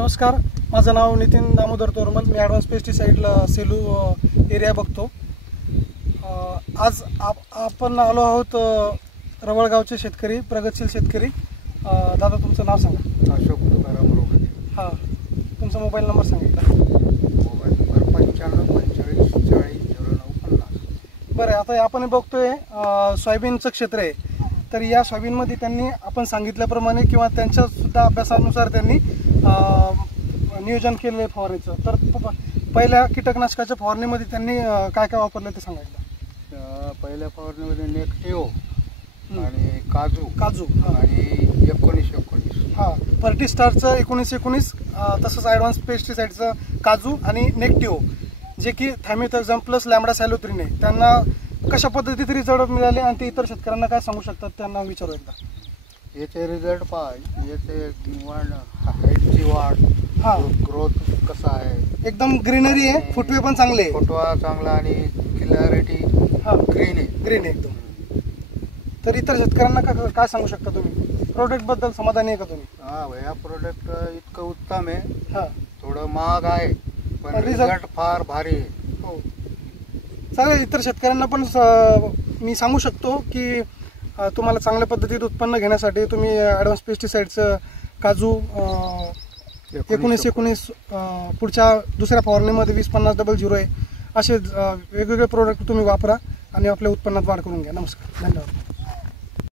नमस्कार, माझं नाव नितीन दामोदर तोरमल। मी advance पेस्टिसाइडला Selu area बघतो। आज आपण आलो आहोत रवळगावचे शेतकरी, प्रगतशील शेतकरी। दादा, तुमचं नाव सांगा। अशोक तुकाराम रोकडे। हां, तुमचा मोबाईल नंबर सांगितला। Mobile number 95 45 40 09 50। बरं, आता आपण बघतोय सोयाबीनचं क्षेत्र आहे। तर या सोयाबीनमध्ये त्यांनी आपण सांगितल्याप्रमाणे किंवा त्यांच्या सुद्धा अभ्यासानुसार त्यांनी नियोजन केलेलं आहे फवारणीचं। तर पहिल्या कीटकनाशकाच्या फवारणीमध्ये त्यांनी काय काय वापरलं ते सांगायचं। पहिल्या फवारणीमध्ये नेक्टिओ आणि काजू आणि 1919। हां, फर्टिस्टारचं 1919, तसंच ॲडव्हान्स पेस्टिसाइडचं काजू आणि नेक्टिओ, जे की थायमिथॉक्झम प्लस लॅम्बडा सायलोथ्रिन आहे। त्यांना कशा पद्धतीत रिझल्ट मिळाले आणि ते इतर शेतकऱ्यांना काय सांगू शकतात त्यांना विचारू एकदा। याचे रिझल्ट पहा, याचे वाढ, हाईटची वाढ, ग्रोथ कसा आहे, एकदम ग्रीनरी आहे, फुटवे पण चांगले आहे, फुटवा चांगला आणि क्लॅरिटी ग्रीन आहे एकदम। तर इतर शेतकऱ्यांना काय सांगू शकता तुम्ही? प्रोडक्ट बद्दल समाधानी आहे का तुम्ही? हा, या प्रोडक्ट इतकं उत्तम आहे। हां, थोडं महाग आहे पण रिझल्ट फार भारी आहे। हो, सगळ्या इतर शेतकऱ्यांना पण मी सांगू शकतो की तुम्हाला चांगल्या पद्धतीत उत्पन्न घेण्यासाठी तुम्ही ॲडव्हान्स पेस्टिसाइडचं काजू 1919, पुढच्या दुसऱ्या फवारणीमध्ये 20-50-00 आहे, असे वेगवेगळे प्रोडक्ट तुम्ही वापरा आणि आपल्या उत्पन्नात वाढ करून घ्या। नमस्कार, धन्यवाद।